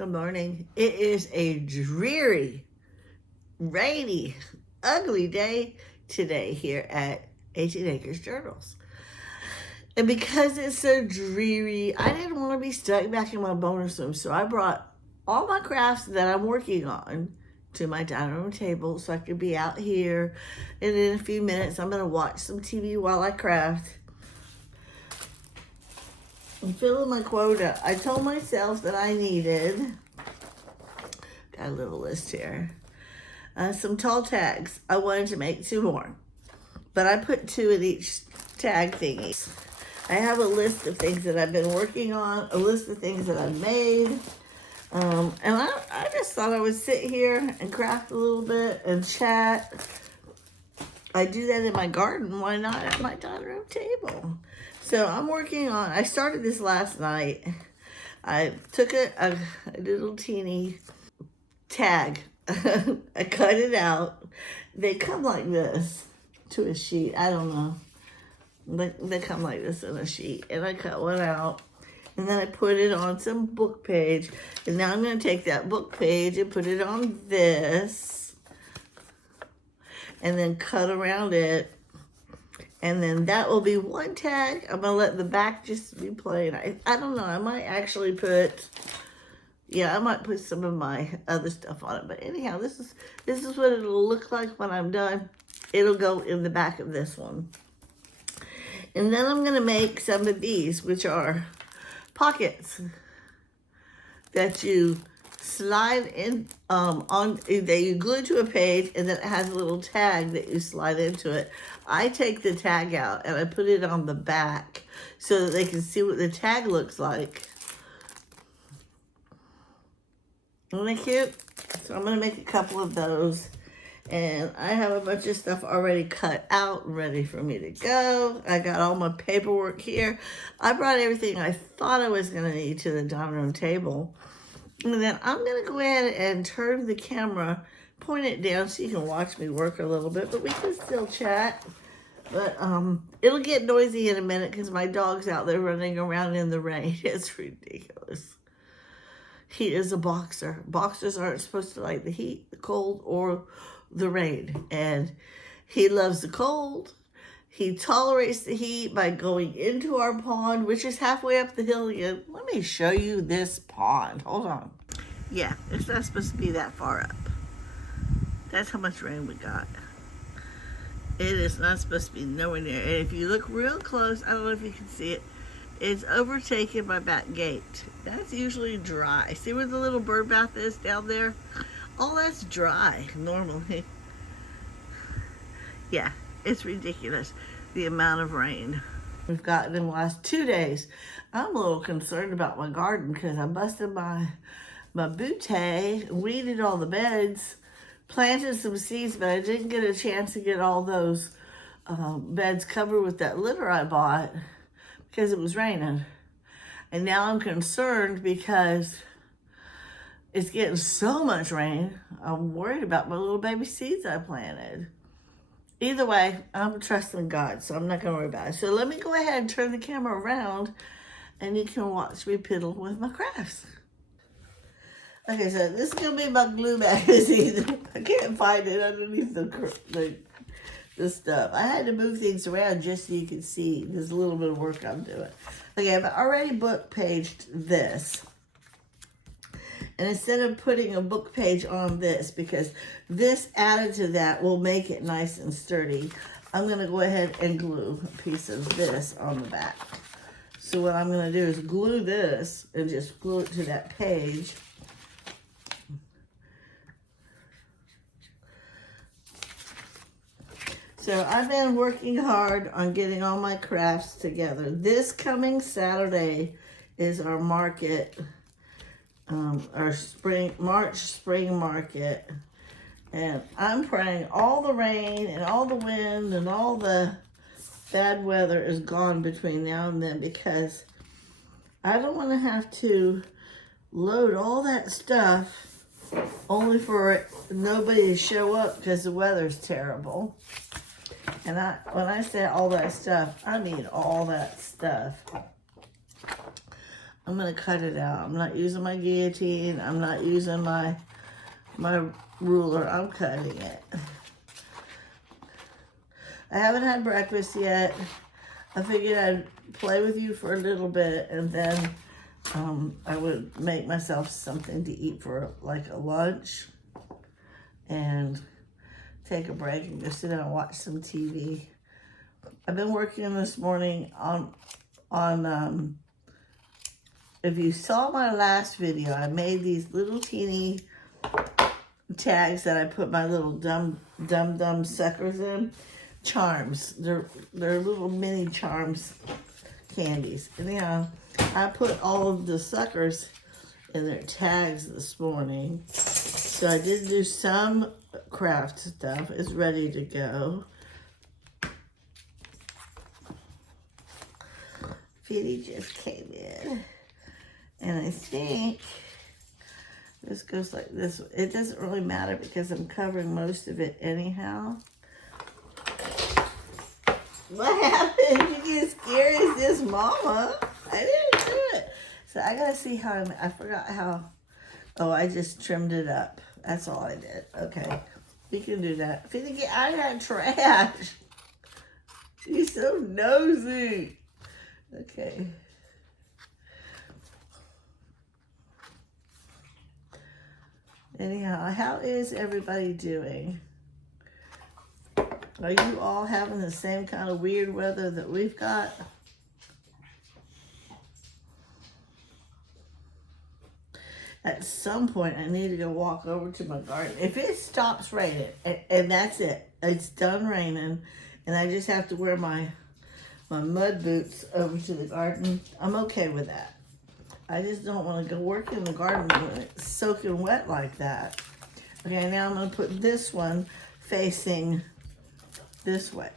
Good morning. It is a dreary, rainy, ugly day today here at 18 Acres Journals. And because it's so dreary, I didn't want to be stuck back in my bonus room, so I brought all my crafts that I'm working on to my dining room table so I could be out here. And in a few minutes, I'm going to watch some TV while I craft. I'm filling my quota. I told myself that I needed, got a little list here, some tall tags. I wanted to make 2 more, but I put 2 in each tag thingy. I have a list of things that I've been working on, a list of things that I've made, and I just thought I would sit here and craft a little bit and chat. I do that in my garden, why not at my dining room table? So I'm working on, I started this last night. I took a little teeny tag. I cut it out. They come like this to a sheet. I don't know. They come like this in a sheet. And I cut one out. And then I put it on some book page. And now I'm going to take that book page and put it on this. And then cut around it. And then that will be 1 tag. I'm going to let the back just be plain. I don't know. I might actually put, I might put some of my other stuff on it. But anyhow, this is what it'll look like when I'm done. It'll go in the back of this one. And then I'm going to make some of these, which are pockets that you slide in that you glue to a page, and then it has a little tag that you slide into it. I take the tag out and I put it on the back so that they can see what the tag looks like. Isn't that cute? So I'm going to make a couple of those. And I have a bunch of stuff already cut out and ready for me to go. I got all my paperwork here. I brought everything I thought I was going to need to the dining room table. And then I'm going to go ahead and turn the camera, point it down so you can watch me work a little bit, but we can still chat. But it'll get noisy in a minute because my dog's out there running around in the rain. It's ridiculous. He is a boxer. Boxers aren't supposed to like the heat, the cold, or the rain. And he loves the cold. He tolerates the heat by going into our pond, which is halfway up the hill again. Let me show you this pond. Hold on. Yeah, it's not supposed to be that far up. That's how much rain we got. It is not supposed to be nowhere near. And if you look real close, I don't know if you can see it, it's overtaken my back gate. That's usually dry. See where the little bird bath is down there? All that's dry normally. Yeah, it's ridiculous the amount of rain we've gotten in the last 2 days. I'm a little concerned about my garden because I busted my bootay, weeded all the beds, planted some seeds, but I didn't get a chance to get all those beds covered with that litter I bought because it was raining. And now I'm concerned because it's getting so much rain. I'm worried about my little baby seeds I planted. Either way, I'm trusting God, so I'm not going to worry about it. So let me go ahead and turn the camera around, and you can watch me piddle with my crafts. Okay, so this is going to be my glue magazine. I can't find it underneath the stuff. I had to move things around just so you can see. There's a little bit of work I'm doing. Okay, I've already book paged this. And instead of putting a book page on this, because this added to that will make it nice and sturdy, I'm going to go ahead and glue a piece of this on the back. So what I'm going to do is glue this and just glue it to that page. So I've been working hard on getting all my crafts together. This coming Saturday is our market. Our March spring market, and I'm praying all the rain and all the wind and all the bad weather is gone between now and then, because I don't want to have to load all that stuff only for nobody to show up because the weather's terrible. And when I say all that stuff, I mean all that stuff. I'm gonna cut it out. I'm not using my guillotine. I'm not using my ruler. I'm cutting it. I haven't had breakfast yet. I figured I'd play with you for a little bit, and then I would make myself something to eat for like a lunch and take a break and just sit down and watch some TV. I've been working this morning on if you saw my last video, I made these little teeny tags that I put my little dum suckers in. Charms. They're little mini charms candies. Anyhow, I put all of the suckers in their tags this morning. So I did do some craft stuff. It's ready to go. Feedy just came in. And I think this goes like this. It doesn't really matter because I'm covering most of it anyhow. What happened? You get scared as this, Mama. I didn't do it. So I gotta see how I forgot how. Oh, I just trimmed it up. That's all I did. Okay, we can do that. Feedy, get out of that trash. She's so nosy. Okay. Anyhow, how is everybody doing? Are you all having the same kind of weird weather that we've got? At some point, I need to go walk over to my garden. If it stops raining, and that's it, it's done raining, and I just have to wear my mud boots over to the garden, I'm okay with that. I just don't want to go work in the garden when it's soaking wet like that. Okay, now I'm going to put this one facing this way.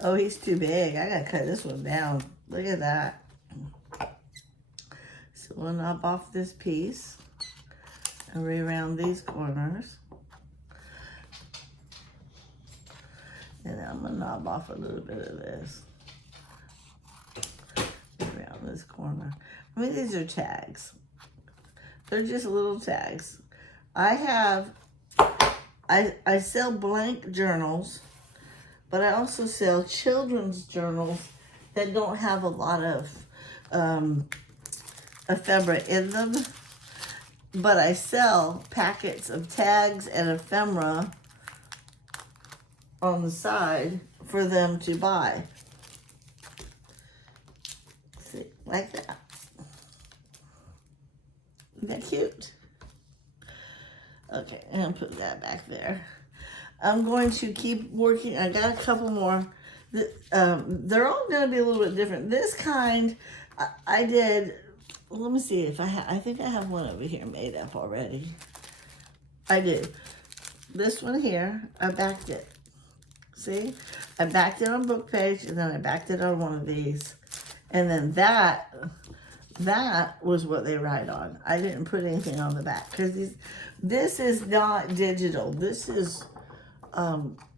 Oh, he's too big. I got to cut this one down. Look at that. So we'll knob off this piece and re-round these corners. And then I'm going to knob off a little bit of this. Around this corner. I mean, these are tags. They're just little tags. I sell blank journals, but I also sell children's journals that don't have a lot of ephemera in them. But I sell packets of tags and ephemera on the side for them to buy. See, like that. Isn't that cute? Okay, and put that back there. I'm going to keep working. I got a couple more. They're all going to be a little bit different. This kind, I did. Let me see if I think I have one over here made up already. I do. This one here, I backed it. See? I backed it on Bookpage, and then I backed it on one of these. And then that was what they write on. I didn't put anything on the back because this is not digital. This is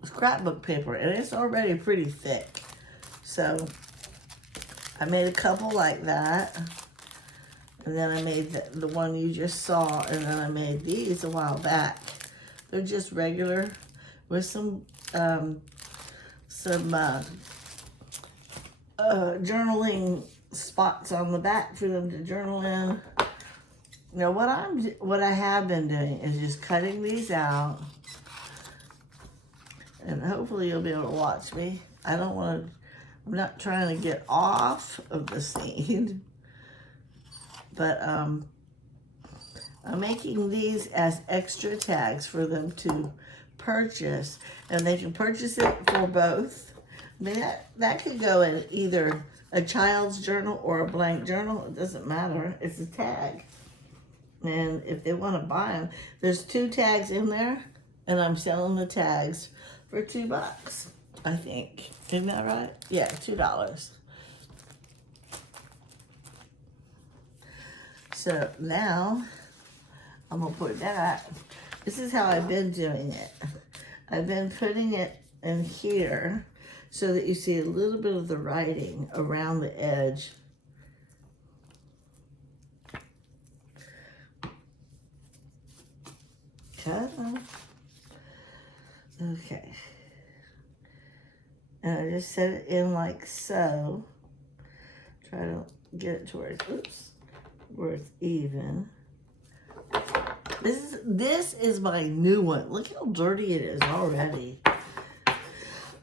scrapbook paper, and it's already pretty thick. So I made a couple like that, and then I made the one you just saw, and then I made these a while back. They're just regular with some journaling spots on the back for them to journal in. Now what I have been doing is just cutting these out, and hopefully you'll be able to watch me. I'm not trying to get off of the scene, but I'm making these as extra tags for them to purchase, and they can purchase it for both. I mean, that could go in either a child's journal or a blank journal. It doesn't matter. It's a tag. And if they want to buy them, there's 2 tags in there, and I'm selling the tags for $2, I think. Isn't that right? Yeah, $2. So now I'm going to put that. This is how I've been doing it. I've been putting it in here so that you see a little bit of the writing around the edge Ta-da. Okay. And I just set it in like so. Try to get it to where it's even. This is my new one. Look how dirty it is already.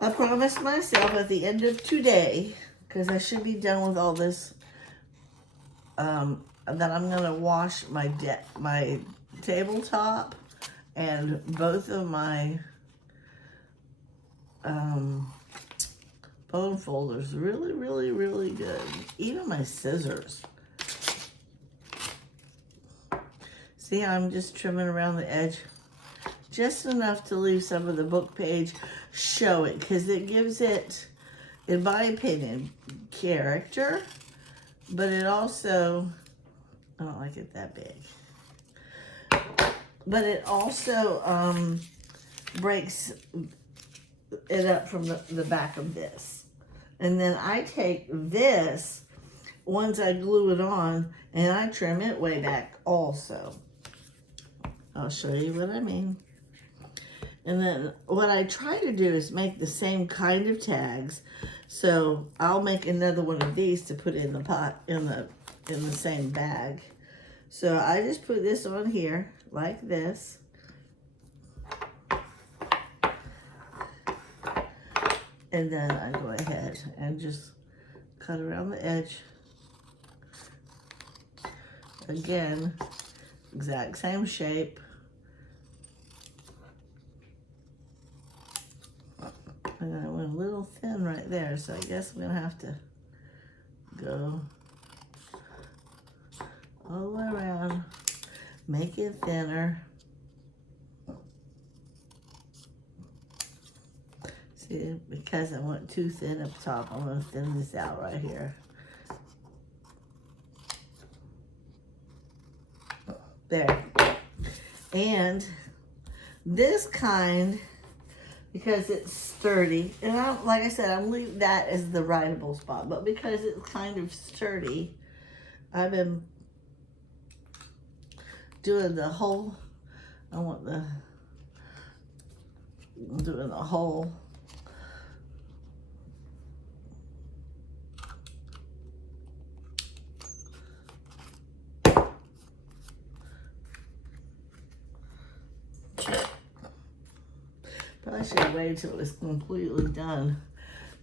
I promised myself at the end of today, because I should be done with all this, that I'm gonna wash my tabletop and both of my bone folders really, really, really good. Even my scissors. See how I'm just trimming around the edge? Just enough to leave some of the book page showing, because it gives it, in my opinion, character, but it also, I don't like it that big, but it also breaks it up from the back of this. And then I take this, once I glue it on, and I trim it way back also. I'll show you what I mean. And then what I try to do is make the same kind of tags. So I'll make another one of these to put in the pot, in the same bag. So I just put this on here like this. And then I go ahead and just cut around the edge. Again, exact same shape. And I went a little thin right there, so I guess I'm gonna have to go all the way around, make it thinner. See, because I went too thin up top, I'm gonna thin this out right here. There. And this kind, because it's sturdy, and like I said, I'm leaving that as the writable spot, but because it's kind of sturdy, I've been doing the whole, doing the whole. Probably should have waited till it was completely done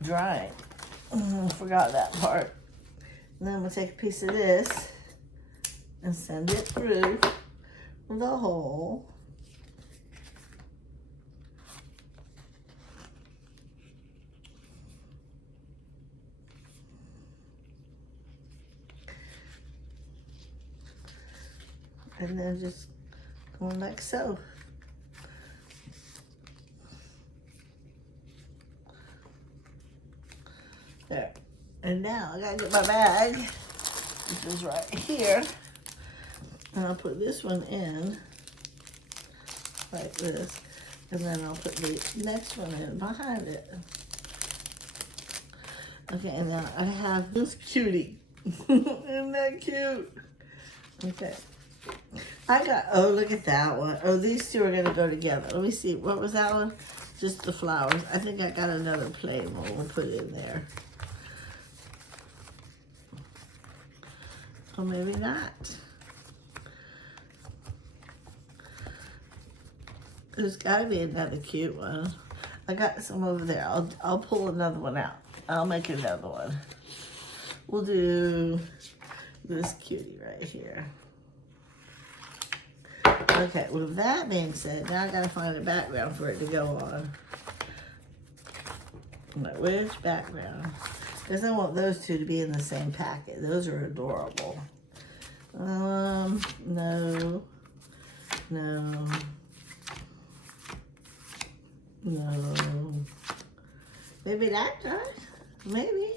drying. Forgot that part. And then I'm gonna take a piece of this and send it through the hole. And then just going like so. There. And now I gotta get my bag, which is right here. And I'll put this one in like this. And then I'll put the next one in behind it. Okay, and now I have this cutie. Isn't that cute? Okay. I got, oh, look at that one. Oh, these two are gonna go together. Let me see, what was that one? Just the flowers. I think I got another plain one. We'll put it in there. Or maybe not. There's gotta be another cute one. I got some over there. I'll pull another one out. I'll make another one. We'll do this cutie right here. Okay, with that being said, now I gotta find a background for it to go on. Like, which background? Because I want those two to be in the same packet. Those are adorable. No. Maybe that guy? Maybe.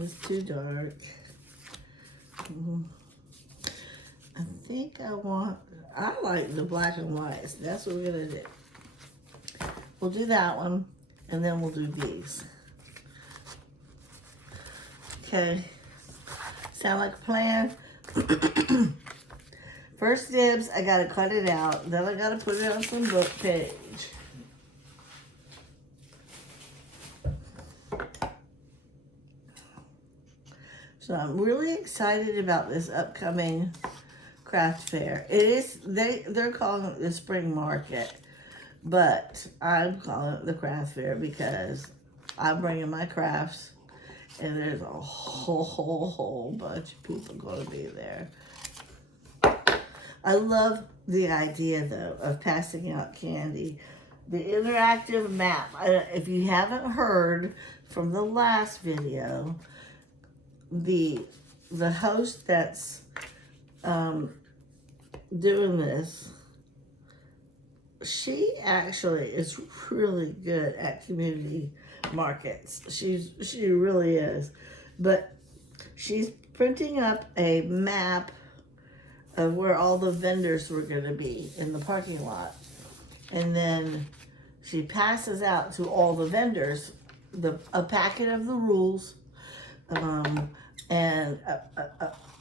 It's too dark. I think I like the black and whites. That's what we're gonna do. We'll do that one, and then we'll do these. Okay, sound like a plan? First dibs, I gotta cut it out. Then I gotta put it on some book page. So I'm really excited about this upcoming craft fair. It is, they're calling it the spring market, but I'm calling it the craft fair because I'm bringing my crafts, and there's a whole bunch of people going to be there. I love the idea, though, of passing out candy. The interactive map. If you haven't heard from the last video, the host that's doing this, she actually is really good at community markets. She really is. But she's printing up a map of where all the vendors were going to be in the parking lot. And then she passes out to all the vendors a packet of the rules, and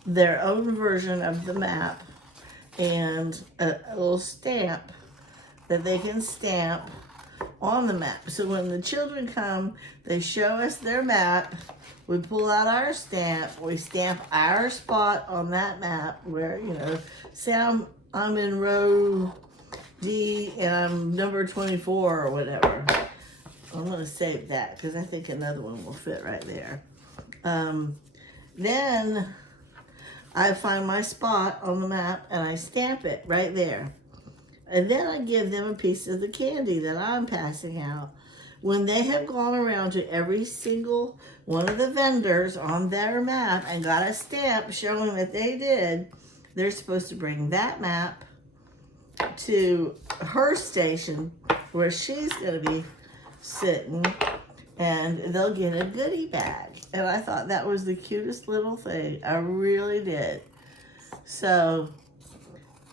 their own version of the map, and a little stamp that they can stamp on the map. So when the children come, they show us their map, we pull out our stamp, we stamp our spot on that map where, you know, say I'm in row D and I'm number 24 or whatever. I'm going to save that because I think another one will fit right there. Then I find my spot on the map and I stamp it right there. And then I give them a piece of the candy that I'm passing out. When they have gone around to every single one of the vendors on their map and got a stamp showing that they did, they're supposed to bring that map to her station where she's going to be sitting, and they'll get a goodie bag. And I thought that was the cutest little thing. I really did. So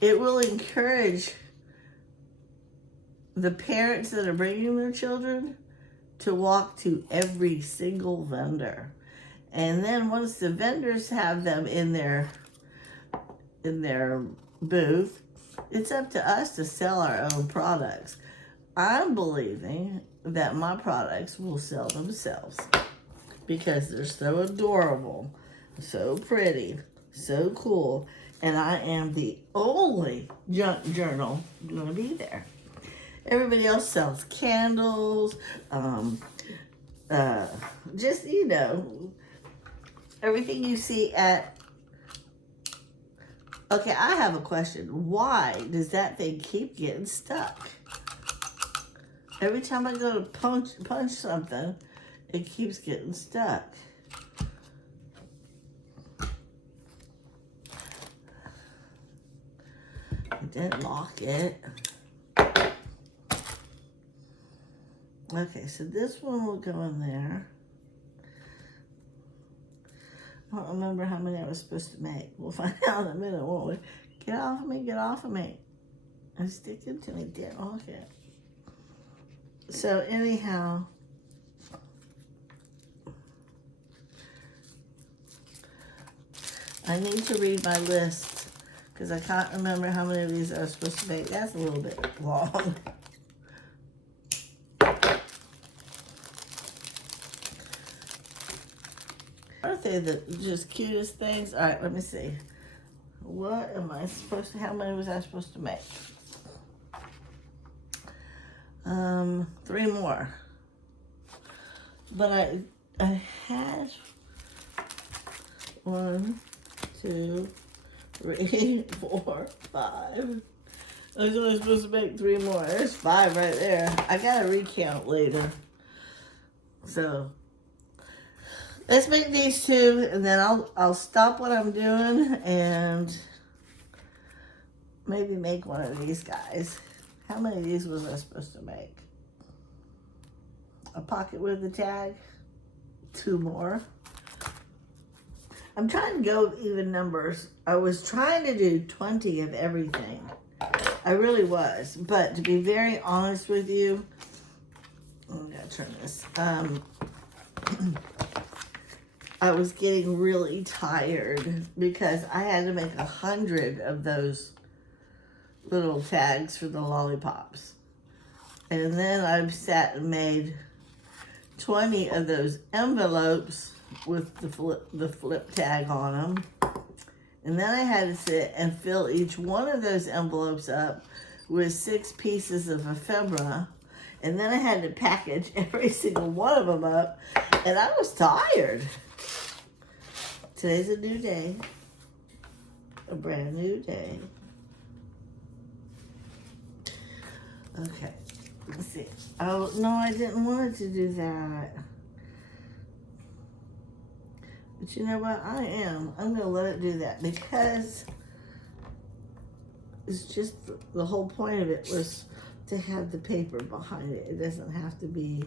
it will encourage the parents that are bringing their children to walk to every single vendor. And then once the vendors have them in their booth, it's up to us to sell our own products. I'm believing that my products will sell themselves because they're so adorable, so pretty, so cool, and I am the only junk journal going to be there. Everybody else sells candles, just, you know, everything you see at... Okay, I have a question. Why does that thing keep getting stuck? Every time I go to punch something, it keeps getting stuck. I didn't lock it. Okay, so this one will go in there. I don't remember how many I was supposed to make. We'll find out in a minute, won't we? Get off of me, get off of me. And stick it to me, didn't lock it. So anyhow, I need to read my list because I can't remember how many of these I was supposed to make. That's a little bit long. Aren't they the just cutest things? All right, let me see. What am I supposed to, how many was I supposed to make? 3 more. But I had 1, 2, 3, 4, 5. I was only supposed to make 3 more. There's 5 right there. I gotta recount later. So let's make these 2, and then I'll stop what I'm doing and maybe make one of these guys. How many of these was I supposed to make? A pocket with a tag, 2 more. I'm trying to go with even numbers. I was trying to do 20 of everything. I really was, but to be very honest with you, I'm gonna turn this. I was getting really tired because I had to make 100 of those little tags for the lollipops. And then I've sat and made 20 of those envelopes with the flip tag on them. And then I had to sit and fill each one of those envelopes up with 6 pieces of ephemera. And then I had to package every single one of them up. And I was tired. Today's a new day. A brand new day. Okay. Let's see. Oh, no, I didn't want it to do that. But you know what? I'm going to let it do that because it's just the whole point of it was to have the paper behind it. It doesn't have to be,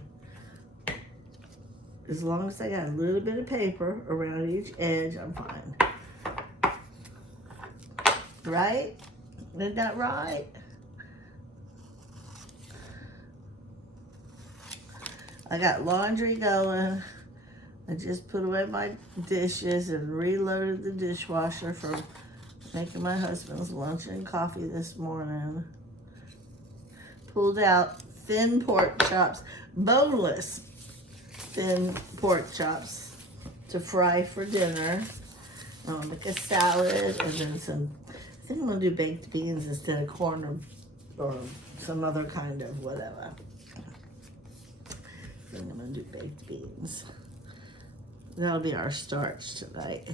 as long as I got a little bit of paper around each edge, I'm fine. Right? Isn't that right? I got laundry going. I just put away my dishes and reloaded the dishwasher for making my husband's lunch and coffee this morning. Pulled out thin pork chops, boneless thin pork chops to fry for dinner. I'll make a salad and then I think I'm gonna do baked beans instead of corn or some other kind of whatever. I think I'm gonna do baked beans. That'll be our starch tonight.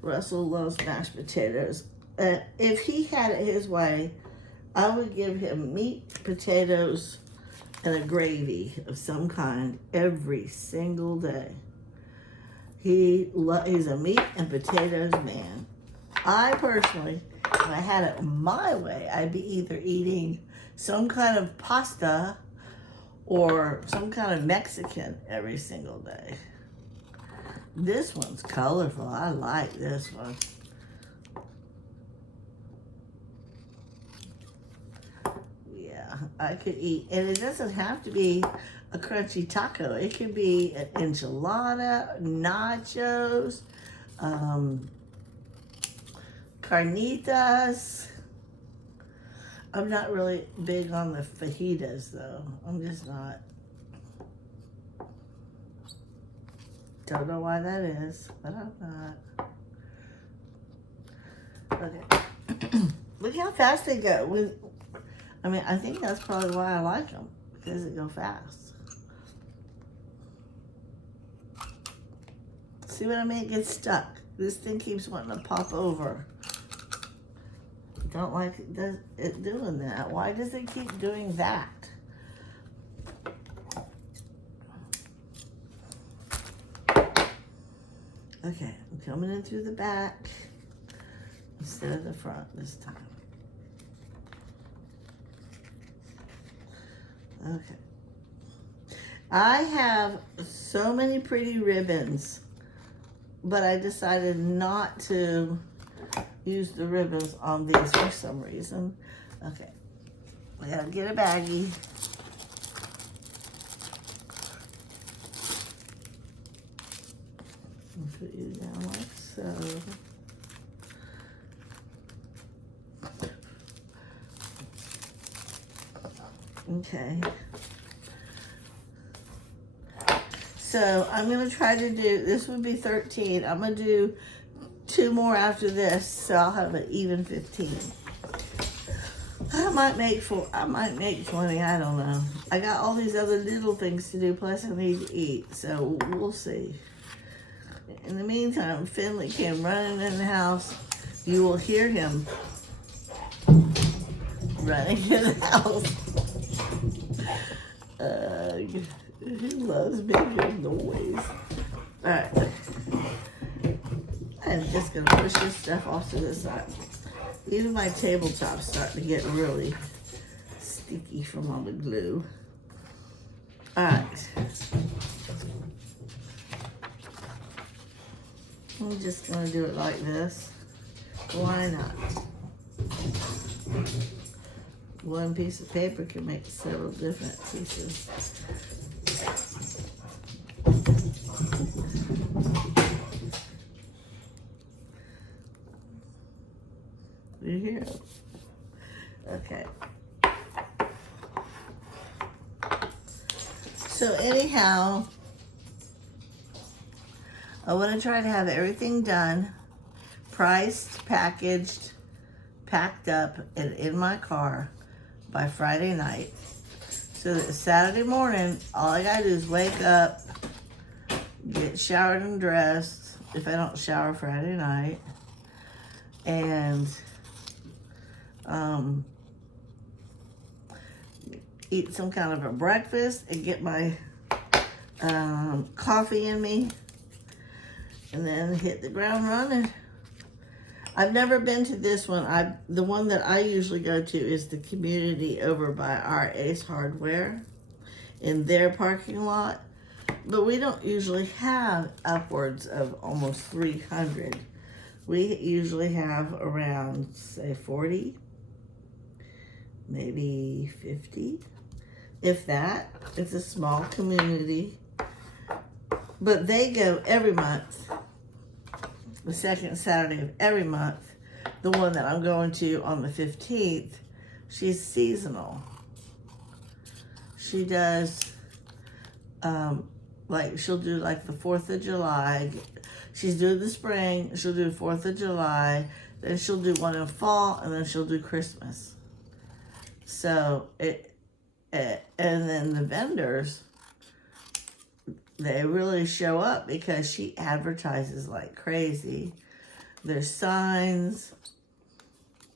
Russell loves mashed potatoes. If he had it his way, I would give him meat, potatoes, and a gravy of some kind every single day. He's a meat and potatoes man. I personally, if I had it my way, I'd be either eating some kind of pasta or some kind of Mexican every single day. This one's colorful. I like this one. Yeah, I could eat, and it doesn't have to be a crunchy taco. It could be an enchilada, nachos, carnitas. I'm not really big on the fajitas, though. I'm just not. Don't know why that is, but I'm not. Okay. Look how fast they go. I think that's probably why I like them, because they go fast. See what I mean? It gets stuck. This thing keeps wanting to pop over. Don't like it doing that. Why does it keep doing that? Okay, I'm coming in through the back instead of the front this time. Okay. I have so many pretty ribbons, but I decided not to use the ribbons on these for some reason. Okay, we gotta get a baggie. I'll put you down like so. Okay. So I'm gonna try to do, this would be 13. I'm gonna do 2 more after this, so I'll have an even 15. I might make 20, I don't know. I got all these other little things to do, plus I need to eat, so we'll see. In the meantime, Finley came running in the house. You will hear him running in the house. He loves making noise. All right. I'm just going to push this stuff off to the side. Even my tabletop's starting to get really sticky from all the glue. All right. I'm just going to do it like this. Why not? One piece of paper can make several different pieces. You Okay. So anyhow, I want to try to have everything done, priced, packaged, packed up, and in my car by Friday night. So that Saturday morning, all I gotta do is wake up, get showered and dressed, if I don't shower Friday night, and eat some kind of a breakfast and get my coffee in me, and then hit the ground running. I've never been to this one. The one that I usually go to is the community over by our Ace Hardware in their parking lot. But we don't usually have upwards of almost 300. We usually have around, say, 40, maybe 50, if that. It's a small community. But they go every month, the second Saturday of every month. The one that I'm going to on the 15th, she's seasonal. She does, like, she'll do like the 4th of July. She's doing the spring, she'll do 4th of July, then she'll do one in fall, and then she'll do Christmas. So, and then the vendors, they really show up because she advertises like crazy. There's signs.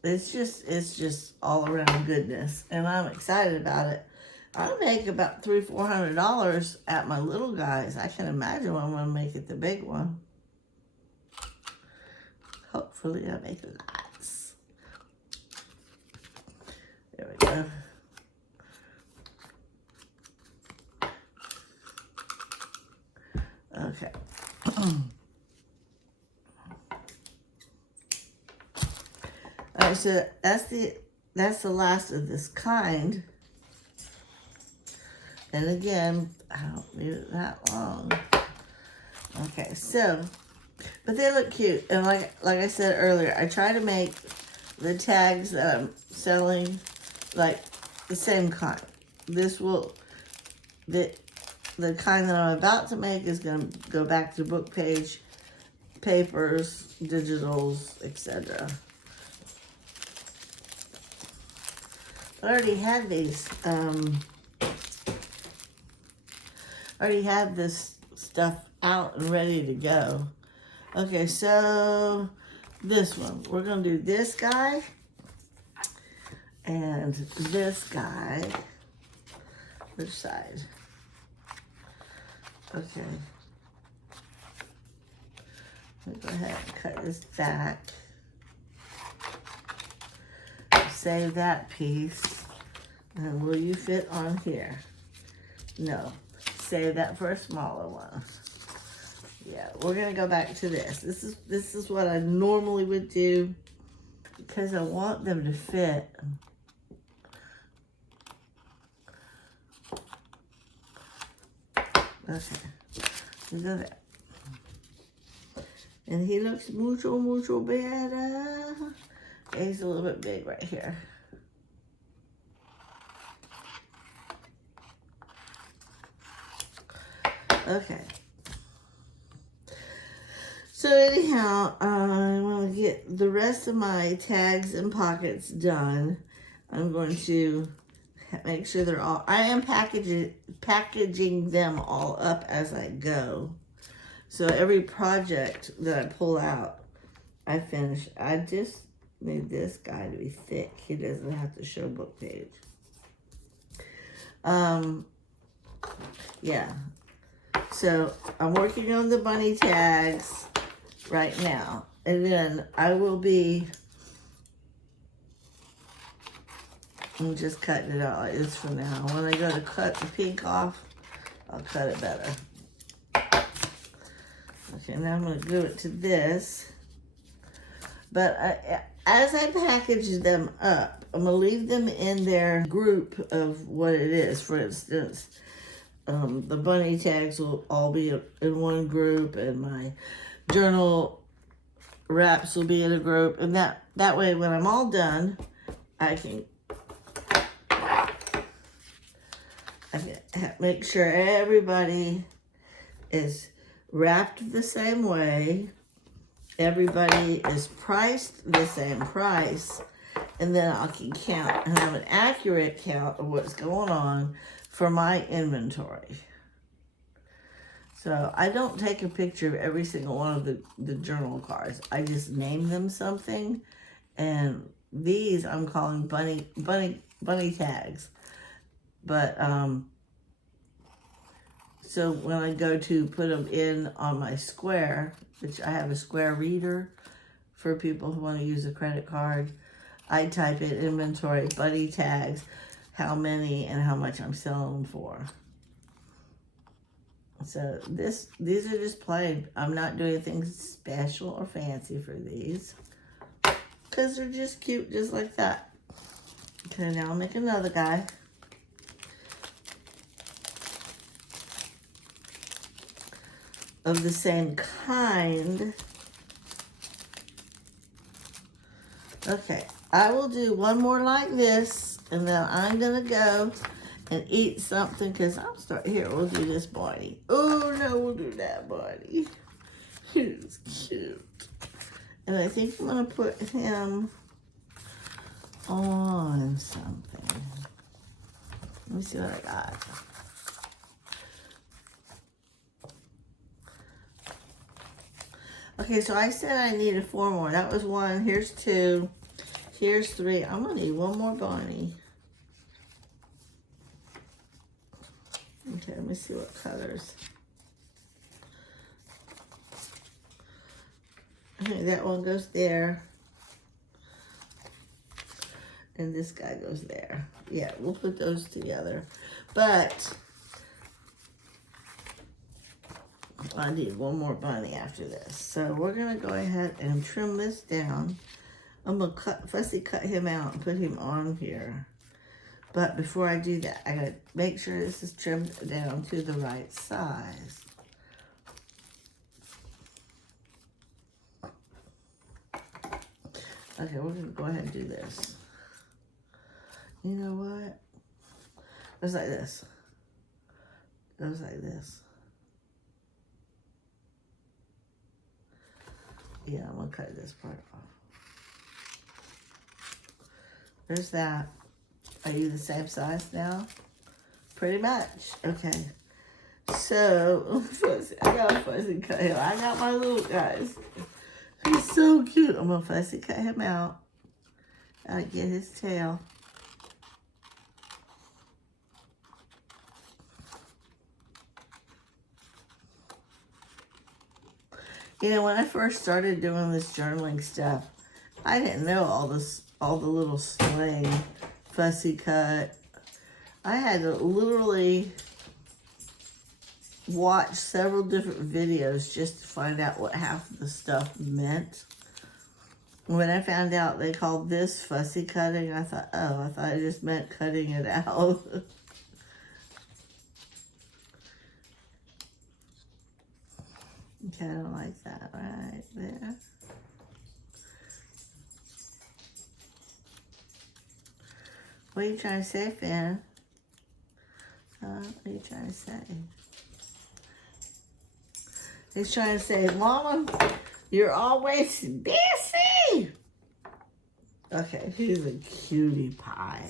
It's just all around goodness, and I'm excited about it. I make about $300-400 at my little guys. I can imagine what I'm gonna make at the big one. Hopefully I make lots. There we go. Okay. All right, so that's the last of this kind. And again, I don't leave it that long. Okay, so, but they look cute. And like I said earlier, I try to make the tags that I'm selling like the same kind. This will, the kind that I'm about to make is going to go back to Bookpage, papers, digitals, etc. I already had these, already have this stuff out and ready to go. Okay, so this one, we're gonna do this guy and this guy. Which side? Okay. Let me go ahead and cut this back. Save that piece. And will you fit on here? No. Save that for a smaller one. Yeah, we're gonna go back to this. This is what I normally would do because I want them to fit. Okay, we go there. And he looks mucho better. He's a little bit big right here. Okay. So anyhow, I want to get the rest of my tags and pockets done. I'm going to make sure they're all, I am packaging them all up as I go. So every project that I pull out, I finish. I just need this guy to be thick. He doesn't have to show book page. Yeah. So I'm working on the bunny tags right now. And then I will be, I'm just cutting it out like this for now. When I go to cut the pink off, I'll cut it better. Okay, now I'm going to glue it to this. But as I package them up, I'm going to leave them in their group of what it is. For instance, the bunny tags will all be in one group, and my journal wraps will be in a group. And that way, when I'm all done, I can make sure everybody is wrapped the same way. Everybody is priced the same price. And then I can count and have an accurate count of what's going on for my inventory. So I don't take a picture of every single one of the journal cards. I just name them something. And these I'm calling bunny tags. But, so when I go to put them in on my Square, which I have a Square reader for people who want to use a credit card, I type in inventory, bunny tags, how many and how much I'm selling them for. So these are just plain. I'm not doing anything special or fancy for these because they're just cute, just like that. Okay, now I'll make another guy. Of the same kind. Okay, I will do one more like this, and then I'm gonna go and eat something because I'll start here. We'll do this body. Oh no, we'll do that body. He's cute. And I think I'm gonna put him on something. Let me see what I got. Okay, so I said I needed 4 more. That was 1. Here's 2. Here's 3. I'm going to need 1 more bunny. Okay, let me see what colors. Okay, that one goes there. And this guy goes there. Yeah, we'll put those together. But I need 1 more bunny after this. So we're going to go ahead and trim this down. I'm going to fussy cut him out and put him on here. But before I do that, I got to make sure this is trimmed down to the right size. Okay, we're going to go ahead and do this. You know what? Goes like this. Goes like this. Yeah, I'm going to cut this part off. There's that. Are you the same size now? Pretty much. Okay. So, I got a fussy cut him. I got my little guys. He's so cute. I'm going to fussy cut him out. I get his tail. You know, when I first started doing this journaling stuff, I didn't know all the little slang, fussy cut. I had to literally watch several different videos just to find out what half of the stuff meant. When I found out they called this fussy cutting, I thought, oh, I thought it just meant cutting it out. Okay, I don't like that right there. What are you trying to say, Finn? What are you trying to say? He's trying to say, Mama, you're always busy. Okay, he's a cutie pie.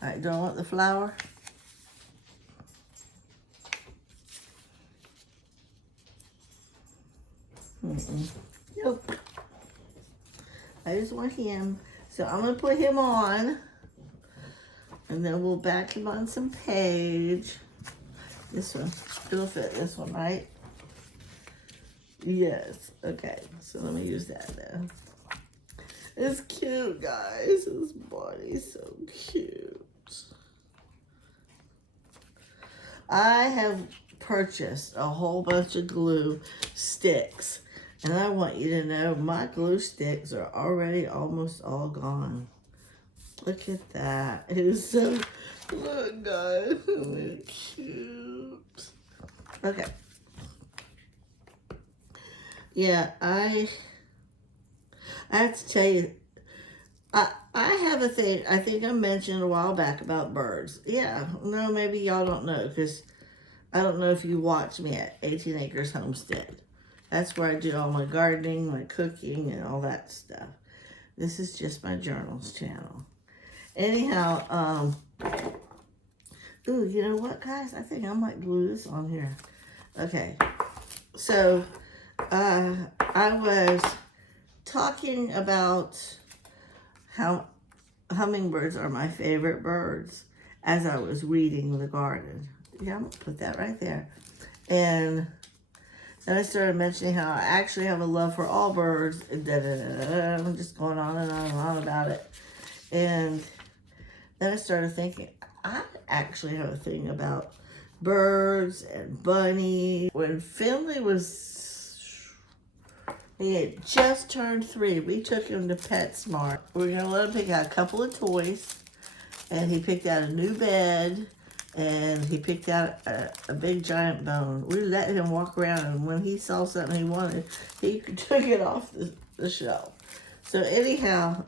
All right, do I want the flower? Nope. I just want him. So I'm going to put him on. And then we'll back him on some page. This one. It'll fit this one, right? Yes. Okay. So let me use that then. It's cute, guys. His body's so cute. I have purchased a whole bunch of glue sticks. And I want you to know my glue sticks are already almost all gone. Look at that. It is so, look guys, it's cute. Okay. Yeah, I have to tell you, I have a thing, I think I mentioned a while back about birds. Yeah, no, maybe y'all don't know, because I don't know if you watch me at 18 Acres Homestead. That's where I do all my gardening, my cooking, and all that stuff. This is just my journals channel. Anyhow, ooh, you know what, guys? I think I might glue this on here. Okay, so I was talking about how hummingbirds are my favorite birds as I was weeding the garden. Yeah, I'm gonna put that right there. And then I started mentioning how I actually have a love for all birds. And I'm just going on and on and on about it. And then I started thinking, I actually have a thing about birds and bunnies. When Finley he had just turned 3, we took him to PetSmart. We were gonna let him pick out a couple of toys, and he picked out a new bed, and he picked out a big giant bone. We let him walk around, and when he saw something he wanted, he took it off the shelf. So anyhow,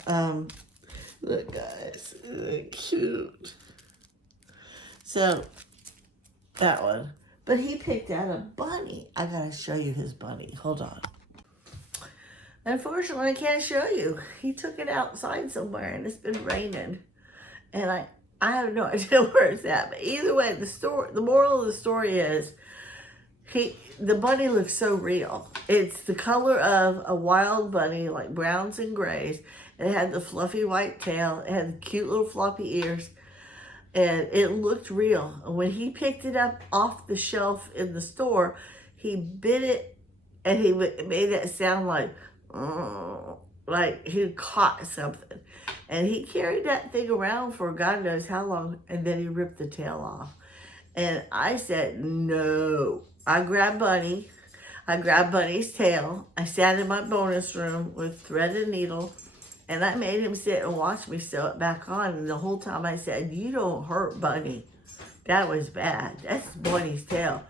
look guys, isn't it cute? So, that one. But he picked out a bunny. I gotta show you his bunny. Hold on. Unfortunately, I can't show you. He took it outside somewhere and it's been raining. And I have no idea where it's at. But either way, the moral of the story is, the bunny looks so real. It's the color of a wild bunny, like browns and grays. And it had the fluffy white tail. It had the cute little floppy ears. And it looked real. And when he picked it up off the shelf in the store, he bit it and he made that sound like he caught something. And he carried that thing around for God knows how long, and then he ripped the tail off. And I said, no. I grabbed Bunny's tail. I sat in my bonus room with thread and needle, and I made him sit and watch me sew it back on. And the whole time I said, you don't hurt Bunny. That was bad. That's Bunny's tail.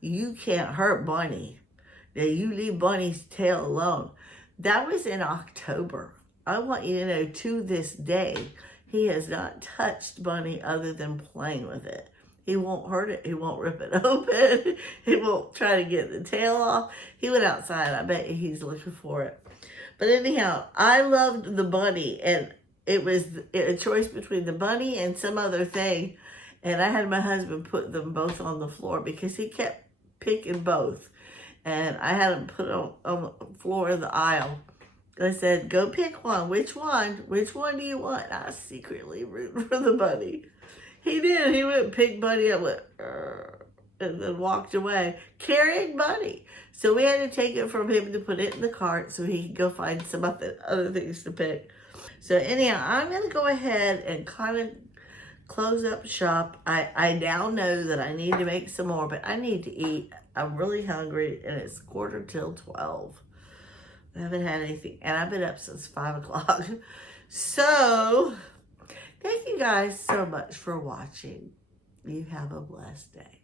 You can't hurt Bunny. Now you leave Bunny's tail alone. That was in October. I want you to know, to this day, he has not touched Bunny other than playing with it. He won't hurt it. He won't rip it open. He won't try to get the tail off. He went outside. I bet he's looking for it. But anyhow, I loved the bunny, and it was a choice between the bunny and some other thing. And I had my husband put them both on the floor because he kept picking both. And I had him put on the floor of the aisle. I said, go pick one. Which one? Which one do you want? I was secretly rooting for the bunny. He did. He went and picked Bunny up, and then walked away, carrying Bunny. So we had to take it from him to put it in the cart so he could go find some other things to pick. So anyhow, I'm going to go ahead and kind of close up shop. I now know that I need to make some more, but I need to eat. I'm really hungry, and it's 11:45. I haven't had anything, and I've been up since 5 o'clock. So, thank you guys so much for watching. You have a blessed day.